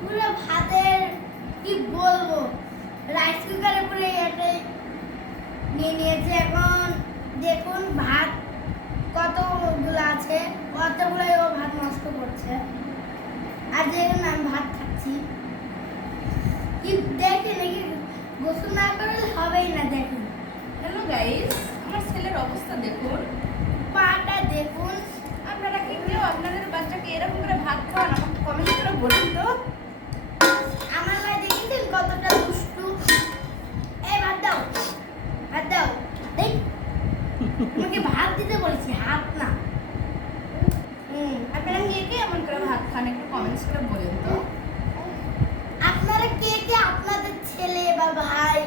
পুরো ভাতের কি বলবো, রাইস কুকারে পুরো এটা নিয়ে নিয়েছে। এখন দেখুন ভাত কতগুলো আছে, কতগুলোই ও ভাত নষ্ট করছে। আর দেখুন আমি ভাত খাচ্ছি, কি দেখে নাকি গোসল না করলে হবেই না। দেখুন হ্যালো গাইস, আমার ছেলের অবস্থা দেখুন, পাটা দেখুন। আপনারা কি কেউ আপনাদের বাচ্চাকে এরকম করে ভাত খাওয়ান? আমাকে কমেন্ট করে বলুন তো। আমার ভাই দেখেছেন কতটা দুষ্টু। এই ভাত দাও, ভাত দাও। এই তোমাকে ভাত দিতে বলেছি, হাত না। আপনারা কে কে এমন করে ভাত খান একটু কমেন্টস করে বলুন তো। আপনারা কে কে আপনাদের ছেলে বা ভাই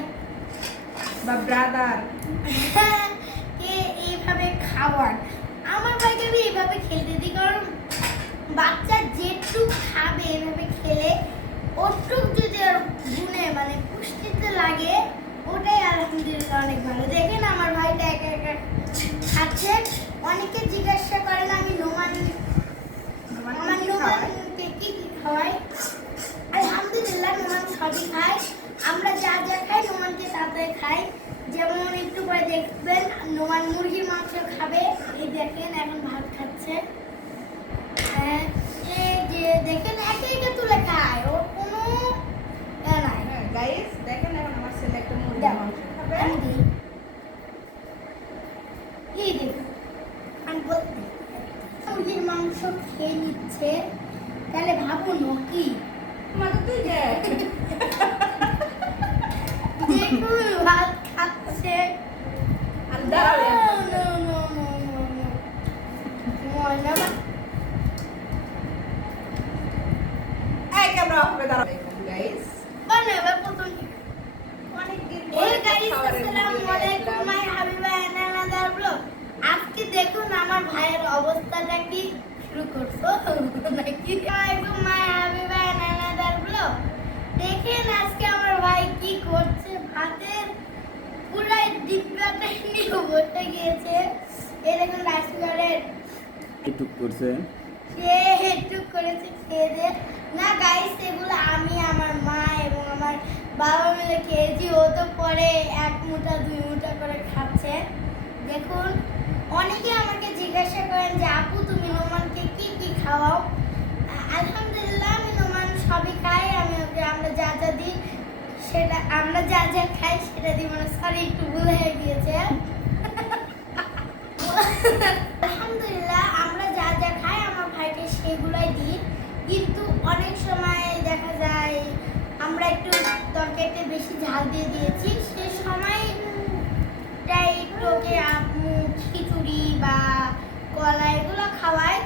বা ব্রাদার কে এইভাবে খাওয়ান? আমার ভাইকে আমি এইভাবে খেলতে দিই, কারণ বাচ্চা যেটুক খাবে এভাবে খেলে ওটুক যদি আর গুণে মানে পুষ্টিতে লাগে, ওটাই আলহামদুলিল্লাহ অনেক ভালো। দেখেন আমার ভাইটা একা একা খাচ্ছে। অনেকে জিজ্ঞাসা করেন আমি নোমানকে কি কি খাওয়াই। আলহামদুলিল্লাহ নোমান সবই খায়। আমরা যা যা খাই নোমানকে তাতে খাই। যেমন একটু পরে দেখবেন নোমান মুরগির মাংস খাবে। এই দেখেন এখন ভাত খাচ্ছে। এই যে দেখেন একে একে তুলে খায়, ওর কোনো নাই। গাইস দেখেন এখন আমার ছেলে একটা মুরগির মাংস খাবে। আমি দিই। এই দেখুন আমি বলতে মুরগির মাংস খেয়ে নিচ্ছে, তাহলে ভাবুন ও কি। তোমাকে তুই দেখ দেখুন ভাত খাচ্ছে। আর দাঁড়াও No, no, no, no, no. মজা না। এই ক্যামেরা অফ করে দাঁড়াও গাইস। বানাবে প্রথম থেকে। অনেকদিন এই গাইস আসসালামু আলাইকুম মাই হাবিবা এনাদার ব্লগ। আজকে দেখুন আমার ভাইয়ের অবস্থাটা কি শুরু করছো নাকি। আসসালামু মাই হাবিবা এনাদার ব্লগ। দেখেন আজকে আমার ভাই কি করছে, ভাতের পুরাই ডিব্বাটা নিয়ে বসে গিয়েছে। এই দেখুন রাইস কুকারের টুক করছে। সে একটু করেছে খেয়ে দে। না গাইস এগুলো আমি আমার মা এবং আমার বাবা মিলে খেয়েছি। ও তো পরে এক মুঠা দুই মুঠা করে খাচ্ছে। দেখুন অনেকে আমাকে জিজ্ঞাসা করেন যে আপু তুমি নোমানকে কি কি খাওয়াও। আলহামদুলিল্লাহ আমি নোমান সবই খাই। আমরা যা যা দিই সেটা, আমরা যা যা খাই সেটা দিই। মানে সরি একটু ভুল হয়ে গিয়েছে। আলহামদুলিল্লাহ আমরা যা যা খাই আমার ভাইকে সেগুলাই দিই। কিন্তু অনেক সময় দেখা যায় আমরা একটু তরকারিতে বেশি ঝাল দিয়ে দিয়েছি, সে সময়টাই একটু ওকে খিচুড়ি বা কলা এগুলো খাওয়াই।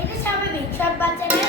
এটা স্বাভাবিক, সব বাচ্চারা